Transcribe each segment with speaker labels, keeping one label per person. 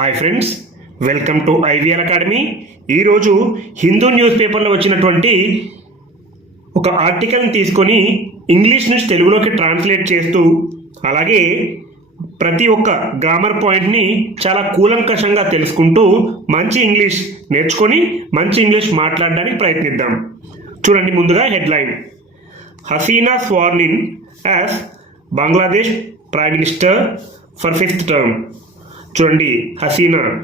Speaker 1: Hi friends welcome to IVL academy ఈరోజు Hindu news పేపర్లో వచ్చినటువంటి ఒక ఆర్టికల్ని తీసుకొని ఇంగ్లీష్ నుంచి తెలుగులోకి ట్రాన్స్లేట్ చేస్తూ అలాగే ప్రతి ఒక్క గ్రామర్ పాయింట్ని చాలా కూలంకషంగా తెలుసుకుంటూ మంచి ఇంగ్లీష్ నేర్చుకొని మంచి ఇంగ్లీష్ మాట్లాడడానికి ప్రయత్నిద్దాం. చూడండి ముందుగా headline Hasina sworn in as Bangladesh prime minister for fifth term. చూడండి హసీనా.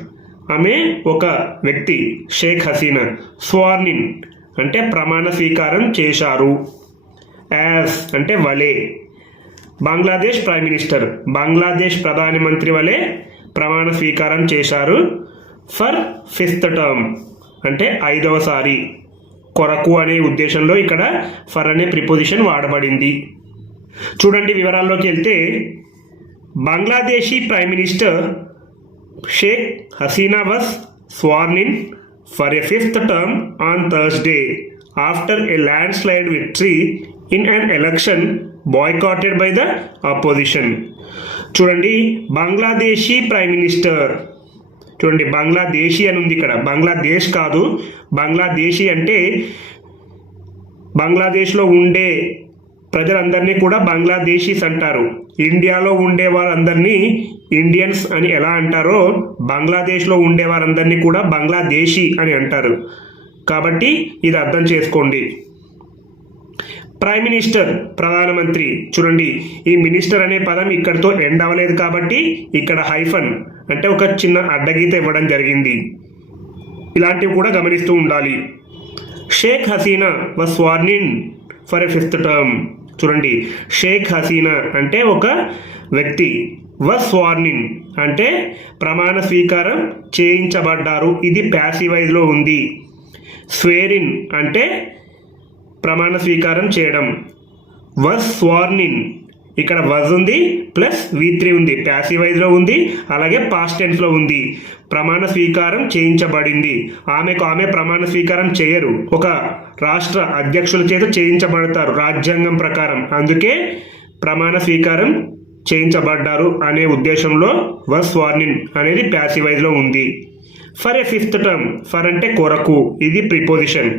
Speaker 1: ఆమె ఒక వ్యక్తి షేక్ హసీనా. స్వార్నిన్ అంటే ప్రమాణ స్వీకారం చేశారు. యాజ్ అంటే వలే. బంగ్లాదేశ్ ప్రైమ్ మినిస్టర్ బంగ్లాదేశ్ ప్రధానమంత్రి వలె ప్రమాణ స్వీకారం చేశారు. ఫర్ ఫిఫ్త్ టర్మ్ అంటే ఐదవసారి కొరకు అనే ఉద్దేశంలో ఇక్కడ ఫర్ అనే ప్రిపోజిషన్ వాడబడింది. చూడండి వివరాల్లోకి వెళ్తే Bangladeshi prime minister Sheikh Hasina was sworn in for a fifth term on Thursday after a landslide victory in an election boycotted by the opposition చూడండి బంగ్లాదేశీ ప్రైమ్ మినిస్టర్. చూడండి బంగ్లాదేశీ అని ఉంది ఇక్కడ. బంగ్లాదేశ్ కాదు బంగ్లాదేశీ అంటే బంగ్లాదేశ్లో ఉండే ప్రజలందరినీ కూడా బంగ్లాదేశీస్ అంటారు. ఇండియాలో ఉండే వారందరినీ ఇండియన్స్ అని ఎలా అంటారో బంగ్లాదేశ్లో ఉండే వారందరినీ కూడా బంగ్లాదేశీ అని అంటారు. కాబట్టి ఇది అర్థం చేసుకోండి. ప్రైమ్ మినిస్టర్ ప్రధానమంత్రి చూడండి ఈ మినిస్టర్ అనే పదం ఇక్కడితో ఎండ్ అవ్వలేదు కాబట్టి ఇక్కడ హైఫన్ అంటే ఒక చిన్న అడ్డగీత ఇవ్వడం జరిగింది. ఇలాంటివి కూడా గమనిస్తూ ఉండాలి. Sheikh Hasina was sworn for a fifth term చూడండి. షేక్ హసీనా అంటే ఒక వ్యక్తి. వస్ వార్నింగ్ అంటే ప్రమాణ స్వీకారం చేయించబడ్డారు. ఇది ప్యాసివైజ్లో ఉంది. స్వేరిన్ అంటే ప్రమాణ స్వీకారం చేయడం. వస్ వార్నింగ్. ఇక్కడ వజ్ ఉంది ప్లస్ వి త్రీ ఉంది. ప్యాసివైజ్లో ఉంది. అలాగే పాస్ట్ టెన్స్లో ఉంది. ప్రమాణ స్వీకారం చేయించబడింది. ఆమెకు ఆమె ప్రమాణ స్వీకారం చేయరు. ఒక రాష్ట్ర అధ్యక్షుల చేత చేయించబడతారు రాజ్యాంగం ప్రకారం. అందుకే ప్రమాణ స్వీకారం చేయించబడ్డారు అనే ఉద్దేశంలో వస్ వార్నిన్ అనేది ప్యాసివైజ్లో ఉంది. For a fifth term for అంటే కొరకు ఇది preposition.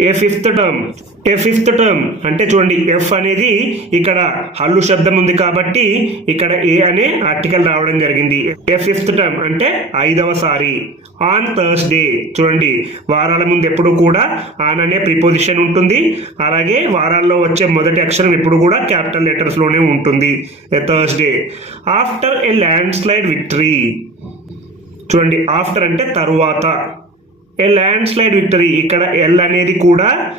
Speaker 1: A fifth term a fifth term అంటే చూడండి ఎఫ్ అనేది ఇక్కడ హల్లు శబ్దం ఉంది కాబట్టి ఇక్కడ ఏ అనే ఆర్టికల్ రావడం జరిగింది. ఏ ఫిఫ్త్ టర్మ్ అంటే ఐదవసారి ఆన్ థర్స్డే చూడండి వారాల ముందు ఎప్పుడు కూడా ఆన్ అనే ప్రిపోజిషన్ ఉంటుంది. అలాగే వారాల్లో వచ్చే మొదటి అక్షరం ఎప్పుడు కూడా క్యాపిటల్ లెటర్స్లోనే ఉంటుంది. Thursday after a landslide victory చూడండి ఆఫ్టర్ అంటే తరువాత. ఏ ల్యాండ్ స్లైడ్ విక్టరీ ఇక్కడ ఎల్ అనేది కూడా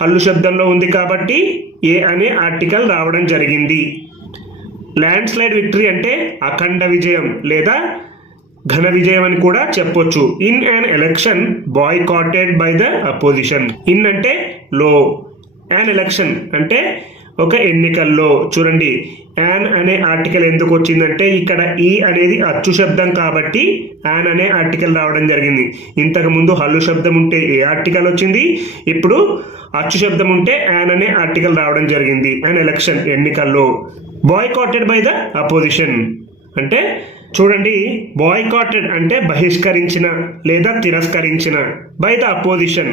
Speaker 1: హల్లు శబ్దంలో ఉంది కాబట్టి ఏ అనే ఆర్టికల్ రావడం జరిగింది. ల్యాండ్ స్లైడ్ విక్టరీ అంటే అఖండ విజయం లేదా ఘన విజయం అని కూడా చెప్పొచ్చు. In an election boycotted by the opposition in అంటే లో. యాన్ ఎలక్షన్ అంటే ఒక ఎన్నికల్లో. చూడండి. యాన్ అనే ఆర్టికల్ ఎందుకు వచ్చిందంటే ఇక్కడ ఈ అనేది అచ్చు శబ్దం కాబట్టి యాన్ అనే ఆర్టికల్ రావడం జరిగింది. ఇంతకు ముందు హల్లు శబ్దం ఉంటే ఏ ఆర్టికల్ వచ్చింది? ఇప్పుడు అచ్చు శబ్దం ఉంటే యాన్ అనే ఆర్టికల్ రావడం జరిగింది. యాన్ ఎలక్షన్ ఎన్నికల్లో. Boycotted by the opposition అంటే చూడండి బాయ్కాటెడ్ అంటే బహిష్కరించిన లేదా తిరస్కరించిన. బై ద అపోజిషన్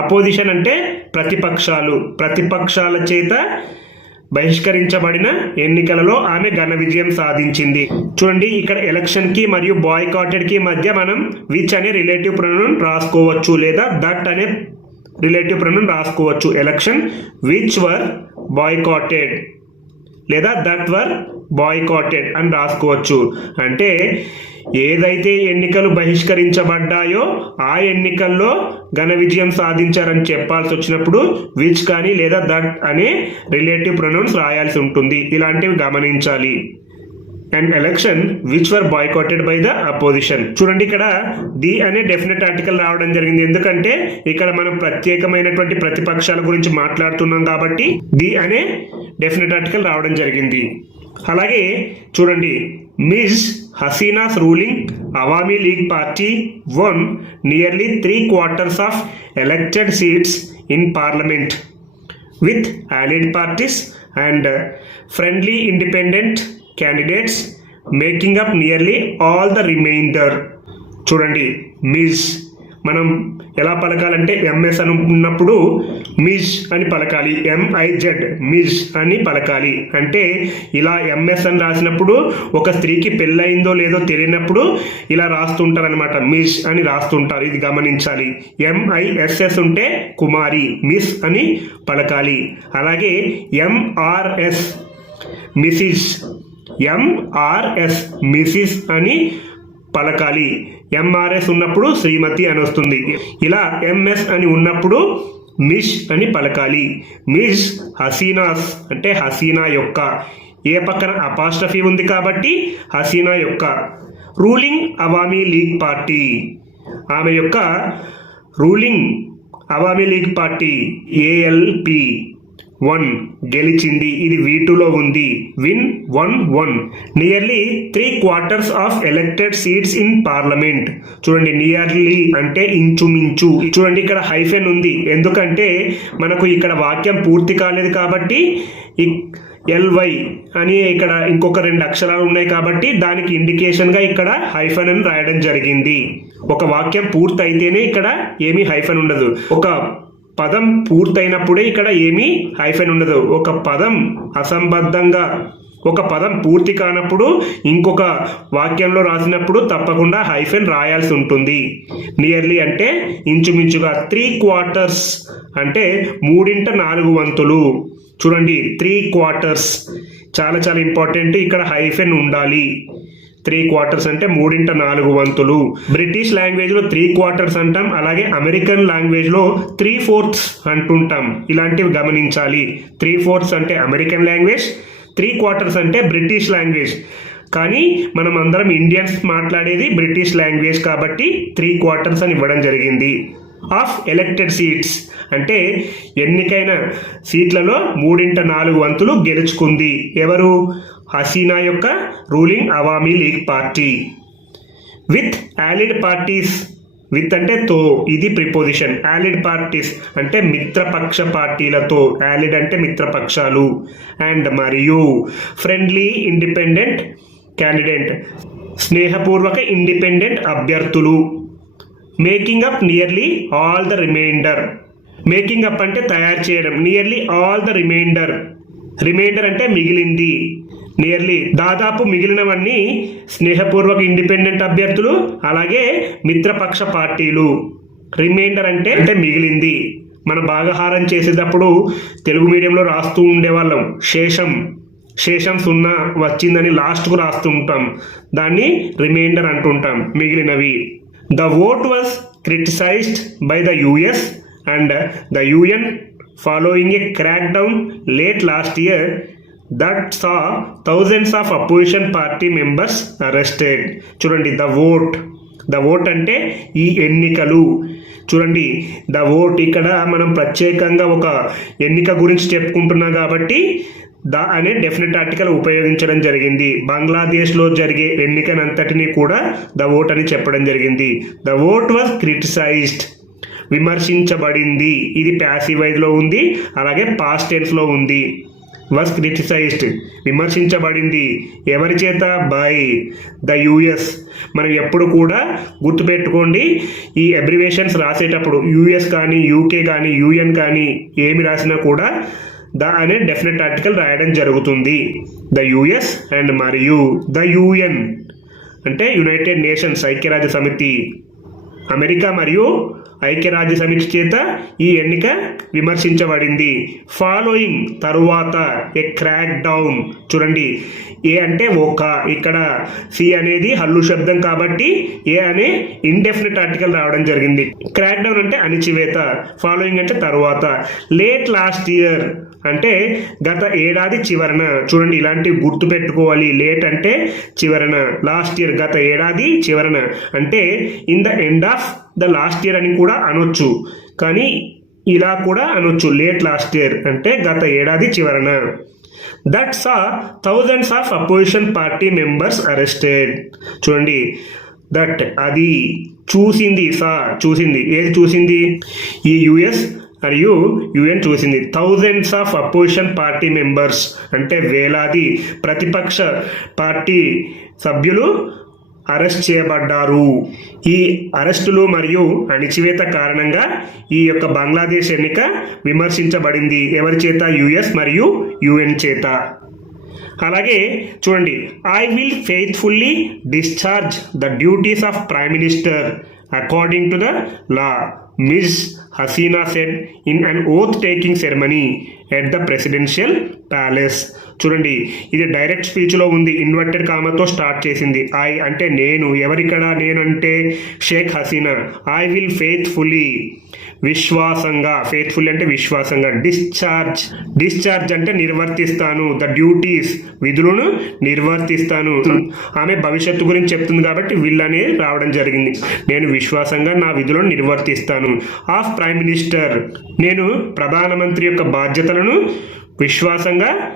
Speaker 1: అపోజిషన్ అంటే ప్రతిపక్షాలు. ప్రతిపక్షాల చేత బహిష్కరించబడిన ఎన్నికలలో ఆమె ఘన విజయం సాధించింది. చూడండి ఇక్కడ ఎలక్షన్కి మరియు బాయ్కాటెడ్కి మధ్య మనం విచ్ అనే రిలేటివ్ ప్రొనౌన్ రాసుకోవచ్చు లేదా దట్ అనే రిలేటివ్ ప్రొనౌన్ రాసుకోవచ్చు. ఎలక్షన్ విచ్ వర్ బాయ్కాటెడ్ లేదా దట్ వర్ బాయ్కాటెడ్ అని రాసుకోవచ్చు. అంటే ఏదైతే ఎన్నికలు బహిష్కరించబడ్డాయో ఆ ఎన్నికల్లో ఘన విజయం సాధించారని చెప్పాల్సి వచ్చినప్పుడు విచ్ కానీ లేదా దట్ అనే రిలేటివ్ ప్రొనౌన్స్ రాయాల్సి ఉంటుంది. ఇలాంటివి గమనించాలి. And election which were boycotted by the opposition చూడండి ఇక్కడ ది అనే డెఫినెట్ ఆర్టికల్ రావడం జరిగింది. ఎందుకంటే ఇక్కడ మనం ప్రత్యేకమైనటువంటి ప్రతిపక్షాల గురించి మాట్లాడుతున్నాం కాబట్టి ది అనే డెఫినెట్ ఆర్టికల్ రావడం జరిగింది. అలాగే చూడండి Miss Hasina's ruling Awami League party won nearly three quarters of elected seats in parliament with allied parties and friendly independent candidates making up nearly all the remainder చూడండి miss మనం ఎలా పలకాలంటే MS అని ఉన్నప్పుడు miss అని పలకాలి. ఎంఐజెడ్ మిజ్ అని పలకాలి. అంటే ఇలా ఎంఎస్ అని రాసినప్పుడు ఒక స్త్రీకి పెళ్ళయిందో లేదో తెలియనప్పుడు ఇలా రాస్తుంటారనమాట మిజ్ అని రాస్తుంటారు. ఇది గమనించాలి. ఎంఐఎస్ఎస్ ఉంటే కుమారి మిస్ అని పలకాలి. అలాగే ఎంఆర్ఎస్ మిసిస్ ఎంఆర్ఎస్ మిసిస్ అని పలకాలి. ఎంఆర్ఎస్ ఉన్నప్పుడు శ్రీమతి అని వస్తుంది. ఇలా ఎంఎస్ అని ఉన్నప్పుడు మిష్ అని పలకాలి. మిష్ హసీనాస్ అంటే హసీనా యొక్క. ఏ పక్కన అపాస్ట్రఫీ ఉంది కాబట్టి హసీనా యొక్క. Ruling Awami League party. ఆమె యొక్క ruling Awami League party ALP. Won. గెలిచింది. ఇది వీటులో ఉంది. Win won won. Nearly three quarters of elected seats in parliament. చూడండి నియర్లీ అంటే ఇంచుమించు. చూడండి ఇక్కడ హైఫెన్ ఉంది. ఎందుకంటే మనకు ఇక్కడ వాక్యం పూర్తి కాలేదు కాబట్టి ఎల్వై అని ఇక్కడ ఇంకొక రెండు అక్షరాలు ఉన్నాయి కాబట్టి దానికి ఇండికేషన్గా ఇక్కడ హైఫన్ అని రాయడం జరిగింది. ఒక వాక్యం పూర్తి అయితేనే ఇక్కడ ఏమీ హైఫన్ ఉండదు. ఒక పదం పూర్తయినప్పుడే ఇక్కడ ఏమీ హైఫెన్ ఉండదు. ఒక పదం అసంబద్ధంగా ఒక పదం పూర్తి కానప్పుడు ఇంకొక వాక్యంలో రాసినప్పుడు తప్పకుండా హైఫెన్ రాయాల్సి ఉంటుంది. నియర్లీ అంటే ఇంచుమించుగా త్రీ క్వార్టర్స్ అంటే మూడింట నాలుగు వంతులు. చూడండి త్రీ క్వార్టర్స్. చాలా చాలా ఇంపార్టెంట్. ఇక్కడ హైఫెన్ ఉండాలి. త్రీ క్వార్టర్స్ అంటే మూడింట నాలుగు వంతులు. బ్రిటిష్ లాంగ్వేజ్లో త్రీ క్వార్టర్స్ అంటాం అలాగే అమెరికన్ లాంగ్వేజ్లో త్రీ ఫోర్త్స్ అంటుంటాం. ఇలాంటివి గమనించాలి. త్రీ ఫోర్త్స్ అంటే అమెరికన్ లాంగ్వేజ్ త్రీ క్వార్టర్స్ అంటే బ్రిటిష్ లాంగ్వేజ్ కానీ మనం అందరం ఇండియన్స్ మాట్లాడేది బ్రిటిష్ లాంగ్వేజ్ కాబట్టి త్రీ క్వార్టర్స్ అని ఇవ్వడం జరిగింది. ఆఫ్ ఎలక్టెడ్ సీట్స్ అంటే ఎన్నికైన సీట్లలో మూడింట నాలుగు వంతులు గెలుచుకుంది. ఎవరు? హసీనా యొక్క ruling Awami League party. With allied parties. With అంటే తో ఇది ప్రిపోజిషన్. యాలిడ్ పార్టీస్ అంటే మిత్రపక్ష పార్టీలతో. యాలిడ్ అంటే మిత్రపక్షాలు. అండ్ మరియు ఫ్రెండ్లీ ఇండిపెండెంట్ క్యాండిడేట్. స్నేహపూర్వక ఇండిపెండెంట్ అభ్యర్థులు. Making up nearly all the remainder. Making up అంటే తయారు చేయడం. Nearly all the remainder. Remainder అంటే మిగిలింది. నియర్లీ దాదాపు మిగిలినవన్నీ స్నేహపూర్వక ఇండిపెండెంట్ అభ్యర్థులు అలాగే మిత్రపక్ష పార్టీలు. రిమైండర్ అంటే అంటే మిగిలింది. మన భాగహారం చేసేటప్పుడు తెలుగు మీడియంలో రాస్తూ ఉండేవాళ్ళం. శేషం. శేషం సున్నా వచ్చిందని లాస్ట్కు రాస్తూ ఉంటాం. దాన్ని రిమైండర్ అంటుంటాం మిగిలినవి. The vote was criticised by the US and the UN following a crackdown late last year that saw thousands of opposition party members arrested చూడండి ద ఓట్ ద ఓట్ అంటే ఈ ఎన్నికలు. చూడండి ద ఓట్ ఇక్కడ మనం ప్రత్యేకంగా ఒక ఎన్నిక గురించి చెప్పుకుంటున్నాం కాబట్టి ద అనే డెఫినెట్ ఆర్టికల్ ఉపయోగించడం జరిగింది. బంగ్లాదేశ్లో జరిగే ఎన్నికనంతటినీ కూడా ద ఓట్ అని చెప్పడం జరిగింది. ద ఓట్ వాజ్ క్రిటిసైజ్డ్ విమర్శించబడింది. ఇది ప్యాసివైజ్లో ఉంది. అలాగే పాస్ట్ టెన్స్లో ఉంది. వాజ్ క్రిటిసైజ్డ్ విమర్శించబడింది. ఎవరి చేత? By the US. మనం ఎప్పుడు కూడా గుర్తుపెట్టుకోండి ఈ అబ్రివేషన్స్ రాసేటప్పుడు యుఎస్ కానీ యూకే కానీ యుఎన్ కానీ ఏమి రాసినా కూడా ద అనే డెఫినెట్ ఆర్టికల్ రాయడం జరుగుతుంది. ద యుఎస్ అండ్ మరియు ద యుఎన్. అంటే యునైటెడ్ నేషన్స్ ఐక్యరాజ్య సమితి. అమెరికా మరియు ఐక్యరాజ్య సమితి చేత ఈ ఎన్నిక విమర్శించబడింది. ఫాలోయింగ్ తరువాత ఏ క్రాక్ డౌన్ చూడండి ఏ అంటే ఒక ఇక్కడ సి అనేది హల్లు శబ్దం కాబట్టి ఏ అనే ఇండెఫినెట్ ఆర్టికల్ రావడం జరిగింది. క్రాక్ డౌన్ అంటే అణిచివేత. ఫాలోయింగ్ అంటే తరువాత. లేట్ లాస్ట్ ఇయర్ అంటే గత ఏడాది చివరన చూడండి ఇలాంటివి గుర్తు పెట్టుకోవాలి. లేట్ అంటే చివరన లాస్ట్ ఇయర్ గత ఏడాది చివరన. అంటే in the end of the last year అని కూడా అనొచ్చు. కానీ ఇలా కూడా అనొచ్చు లేట్ లాస్ట్ ఇయర్ అంటే గత ఏడాది చివరన. That saw thousands of opposition party members arrested చూడండి దట్ అది చూసింది సా చూసింది. ఏది చూసింది? ఈ యుఎస్ మరియు యుఎన్ చూసింది? Thousands of opposition party members అంటే వేలాది ప్రతిపక్ష పార్టీ సభ్యులు అరెస్ట్ చేయబడ్డారు. ఈ అరెస్టులు మరియు అణిచివేత కారణంగా ఈ యొక్క బంగ్లాదేశ్ ఎన్నిక విమర్శించబడింది. ఎవరి చేత? యుఎస్ మరియు యుఎన్ చేత. అలాగే చూడండి I will faithfully discharge the duties of prime minister according to the law Miss Hasina said in an oath taking ceremony at the presidential palace. చూడండి ఇది డైరెక్ట్ స్పీచ్లో ఉంది ఇన్వర్టెడ్ కామతో స్టార్ట్ చేసింది. ఐ అంటే నేను ఎవరిక్కడ నేను అంటే Sheikh Hasina. I will faithfully విశ్వాసంగా ఫెయిత్ఫుల్ అంటే విశ్వాసంగా డిశ్చార్జ్ డిశ్చార్జ్ అంటే నిర్వర్తిస్తాను. ద డ్యూటీస్ విధులను నిర్వర్తిస్తాను. ఆమె భవిష్యత్తు గురించి చెప్తుంది కాబట్టి విల్ అనేది రావడం జరిగింది. నేను విశ్వాసంగా నా విధులను నిర్వర్తిస్తాను. ఆఫ్ ప్రైమ్ మినిస్టర్ నేను ప్రధానమంత్రి యొక్క బాధ్యతలను విశ్వాసంగా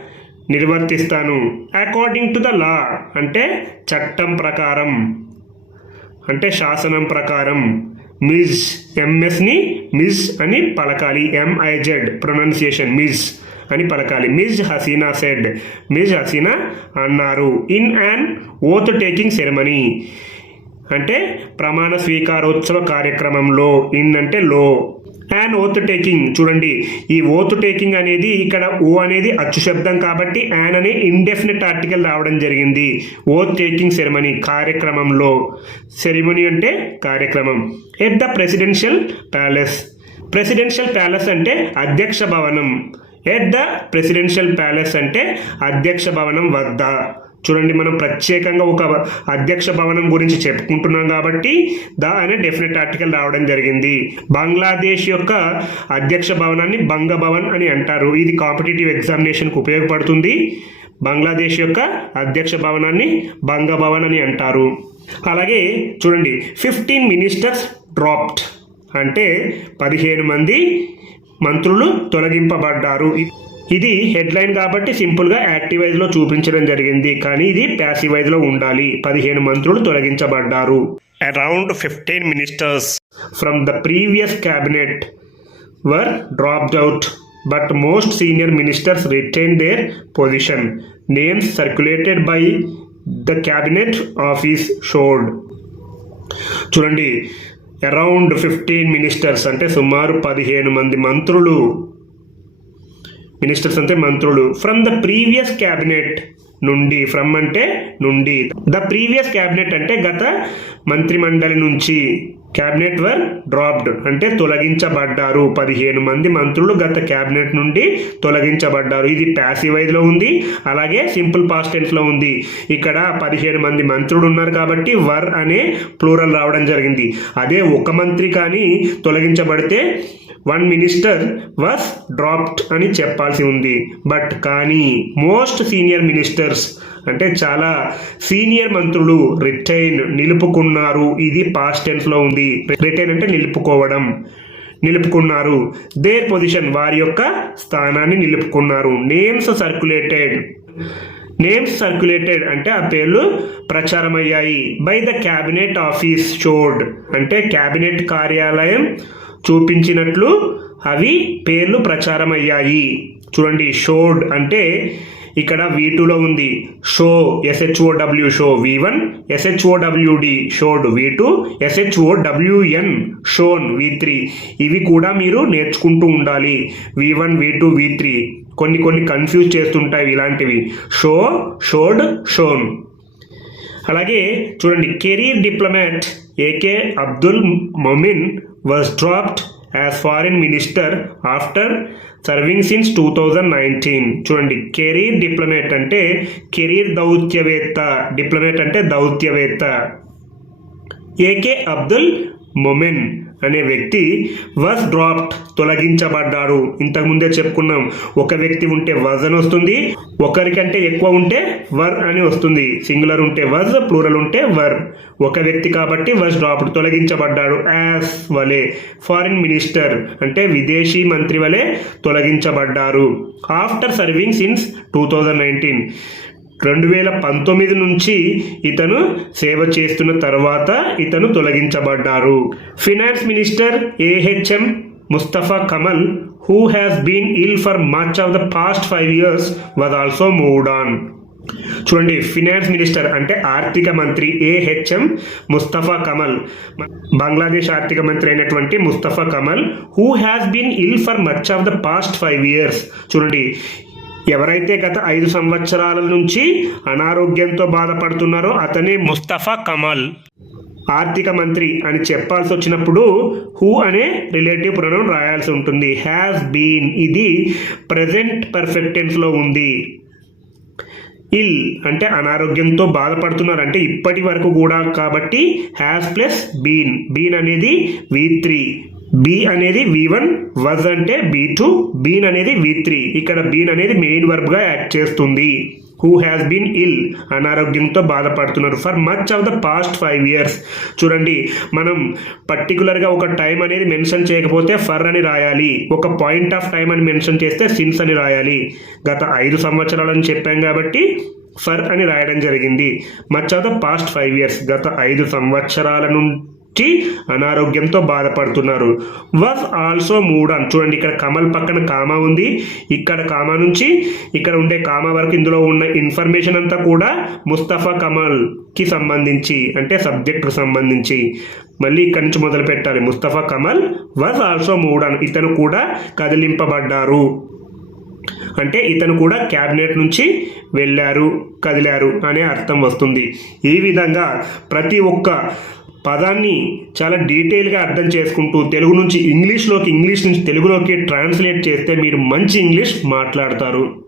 Speaker 1: నిర్వర్తిస్తాను. అకార్డింగ్ టు ద లా అంటే చట్టం ప్రకారం. అంటే శాసనం ప్రకారం. మిజ్ ఎంఎస్ని మిజ్ అని పలకాలి. ఎంఐజెడ్ ప్రొనౌన్సియేషన్ మిజ్ అని పలకాలి. Ms Hasina said Ms Hasina అన్నారు. In an oath taking ceremony అంటే ప్రమాణ స్వీకారోత్సవ కార్యక్రమంలో. ఇన్ అంటే లో. అండ్ ఓత్ టేకింగ్ చూడండి ఈ ఓత్ టేకింగ్ అనేది ఇక్కడ ఓ అనేది అచ్చు శబ్దం కాబట్టి యాన్ అనే ఇండెఫినెట్ ఆర్టికల్ రావడం జరిగింది. ఓత్ టేకింగ్ సెరమనీ కార్యక్రమంలో. సెరమనీ అంటే కార్యక్రమం. At the presidential palace presidential palace అంటే అధ్యక్ష భవనం. ఎట్ ద ప్రెసిడెన్షియల్ ప్యాలెస్ అంటే అధ్యక్ష భవనం వద్ద. చూడండి మనం ప్రత్యేకంగా ఒక అధ్యక్ష భవనం గురించి చెప్పుకుంటున్నాం కాబట్టి ద అనే డెఫినెట్ ఆర్టికల్ రావడం జరిగింది. బంగ్లాదేశ్ యొక్క అధ్యక్ష భవనాన్ని బంగ భవన్ అని అంటారు. ఇది కాంపిటేటివ్ ఎగ్జామినేషన్కి ఉపయోగపడుతుంది. బంగ్లాదేశ్ యొక్క అధ్యక్ష భవనాన్ని బంగ భవన్ అని అంటారు. అలాగే చూడండి ఫిఫ్టీన్ మినిస్టర్స్ డ్రాప్డ్ అంటే పదిహేను మంది మంత్రులు తొలగింపబడ్డారు. ఇది హెడ్లైన్ కాబట్టి సింపుల్గా యాక్టివైజ్లో చూపించడం జరిగింది. కానీ ఇది ప్యాసివైజ్లో ఉండాలి. పదిహేను మంత్రులు తొలగించబడ్డారు. Around fifteen ministers from the previous cabinet were dropped out but most senior ministers retain their position names circulated by the cabinet office showed చూడండి. అరౌండ్ ఫిఫ్టీన్ మినిస్టర్స్ అంటే సుమారు పదిహేను మంది మంత్రులు మినిస్టర్స్ అంటే మంత్రులు. ఫ్రమ్ ద ప్రీవియస్ క్యాబినెట్ నుండి from అంటే నుండి. ద ప్రీవియస్ క్యాబినెట్ అంటే గత మంత్రిమండలి నుంచి. క్యాబినెట్ వర్ డ్రాప్డ్ అంటే తొలగించబడ్డారు. పదిహేను మంది మంత్రులు గత క్యాబినెట్ నుండి తొలగించబడ్డారు. ఇది ప్యాసివైజ్లో ఉంది. అలాగే సింపుల్ పాస్టెంట్లో ఉంది. ఇక్కడ పదిహేను మంది మంత్రులు ఉన్నారు కాబట్టి వర్ అనే ప్లూరల్ రావడం జరిగింది. అదే ఒక మంత్రి కానీ తొలగించబడితే వన్ మినిస్టర్ వాస్ డ్రాప్డ్ అని చెప్పాల్సి ఉంది. బట్ కానీ మోస్ట్ సీనియర్ మినిస్టర్స్ అంటే చాలా సీనియర్ మంత్రులు రిటైన్ నిలుపుకున్నారు. ఇది పాస్ట్ టెన్స్లో ఉంది. రిటైన్ అంటే నిలుపుకోవడం నిలుపుకున్నారు. దేర్ పొజిషన్ వారి యొక్క స్థానాన్ని నిలుపుకున్నారు. నేమ్స్ సర్క్యులేటెడ్ నేమ్స్ సర్క్యులేటెడ్ అంటే ఆ పేర్లు ప్రచారమయ్యాయి. By the cabinet office showed అంటే క్యాబినెట్ కార్యాలయం చూపించినట్లు అవి పేర్లు ప్రచారమయ్యాయి. చూడండి షోడ్ అంటే ఇక్కడ వి టూలో ఉంది. Show S H O W show V one S H O W D showed V two S H O W N shown V three ఇవి కూడా మీరు నేర్చుకుంటూ ఉండాలి. V one V two V three కొన్ని కొన్ని confuse చేస్తుంటాయి ఇలాంటివి. Show showed shown అలాగే చూడండి career diplomat A K Abdul Momen was dropped as foreign minister after serving since two thousand nineteen చూడండి కెరీర్ డిప్లొమేట్ అంటే కెరీర్ దౌత్యవేత్త డిప్లొమేట్ అంటే దౌత్యవేత్త. ఏకే అబ్దుల్ మొమెన్ అనే వ్యక్తి వజ్ డ్రాప్డ్ తొలగించబడ్డాడు. ఇంతకుముందే చెప్పుకున్నాం ఒక వ్యక్తి ఉంటే వజ్ అని వస్తుంది ఒకరికంటే ఎక్కువ ఉంటే వర్ అని వస్తుంది. సింగులర్ ఉంటే వజ్ ప్లూరల్ ఉంటే వర్. ఒక వ్యక్తి కాబట్టి వజ్ డ్రాప్డ్ తొలగించబడ్డాడు. యాస్ వలే ఫారిన్ మినిస్టర్ అంటే విదేశీ మంత్రి వలె తొలగించబడ్డారు. After serving since two thousand nineteen. రెండు వేల పంతొమ్మిది నుంచి ఇతను సేవ చేస్తున్న తర్వాత ఇతను తొలగించబడ్డారు. Finance minister AHM Mustafa Kamal who has been ill for much of the past five years was also moved on చూడండి ఫినాన్స్ మినిస్టర్ అంటే ఆర్థిక మంత్రి ఏహెచ్ఎం ముస్తఫా కమల్. బంగ్లాదేశ్ ఆర్థిక మంత్రి అయినటువంటి Mustafa Kamal who has been ill for much of the past five years చూడండి ఎవరైతే గత ఐదు సంవత్సరాల నుంచి అనారోగ్యంతో బాధపడుతున్నారో అతనే ముస్తఫా కమల్. ఆర్థిక మంత్రి అని చెప్పాల్సి వచ్చినప్పుడు హూ అనే రిలేటివ్ ప్రణం రాయాల్సి ఉంటుంది. Has been. ఇది ప్రజెంట్ పర్ఫెక్టెన్స్లో ఉంది. ఇల్ అంటే అనారోగ్యంతో బాధపడుతున్నారు అంటే ఇప్పటి వరకు కూడా కాబట్టి హ్యాస్ ప్లస్ బీన్. బీన్ అనేది వి త్రీ. బి అనేది వి వన్ వజ్ అంటే బీ టూ బీన్ అనేది వి త్రీ ఇక్కడ బీన్ అనేది మెయిన్ వర్బ్గా యాక్ట్ చేస్తుంది. హూ హ్యాస్ బీన్ ఇల్ అనారోగ్యంతో బాధపడుతున్నారు. For much of the past five years చూడండి మనం పర్టికులర్గా ఒక టైం అనేది మెన్షన్ చేయకపోతే ఫర్ అని రాయాలి. ఒక పాయింట్ ఆఫ్ టైం అని మెన్షన్ చేస్తే సిన్స్ అని రాయాలి. గత ఐదు సంవత్సరాలని చెప్పాం కాబట్టి ఫర్ అని రాయడం జరిగింది. Much of the past five years గత ఐదు సంవత్సరాల నుంచి అనారోగ్యంతో బాధపడుతున్నారు. వాజ్ ఆల్సో మూడ్ అని చూడండి ఇక్కడ కమల్ పక్కన కామా ఉంది. ఇక్కడ కామా నుంచి ఇక్కడ ఉండే కామా వరకు ఇందులో ఉన్న ఇన్ఫర్మేషన్ అంతా కూడా ముస్తఫా కమల్కి సంబంధించి అంటే సబ్జెక్టుకు సంబంధించి. మళ్ళీ ఇక్కడి నుంచి మొదలు పెట్టాలి. Mustafa Kemal was also mood అని ఇతను కూడా కదిలింపబడ్డారు. అంటే ఇతను కూడా క్యాబినెట్ నుంచి వెళ్ళారు కదిలారు అనే అర్థం వస్తుంది. ఈ విధంగా ప్రతి ఒక్క పదాన్ని చాలా డీటెయిల్గా అర్థం చేసుకుంటూ తెలుగు నుంచి ఇంగ్లీష్లోకి ఇంగ్లీష్ నుంచి తెలుగులోకి ట్రాన్స్లేట్ చేస్తే మీరు మంచి ఇంగ్లీష్ మాట్లాడతారు.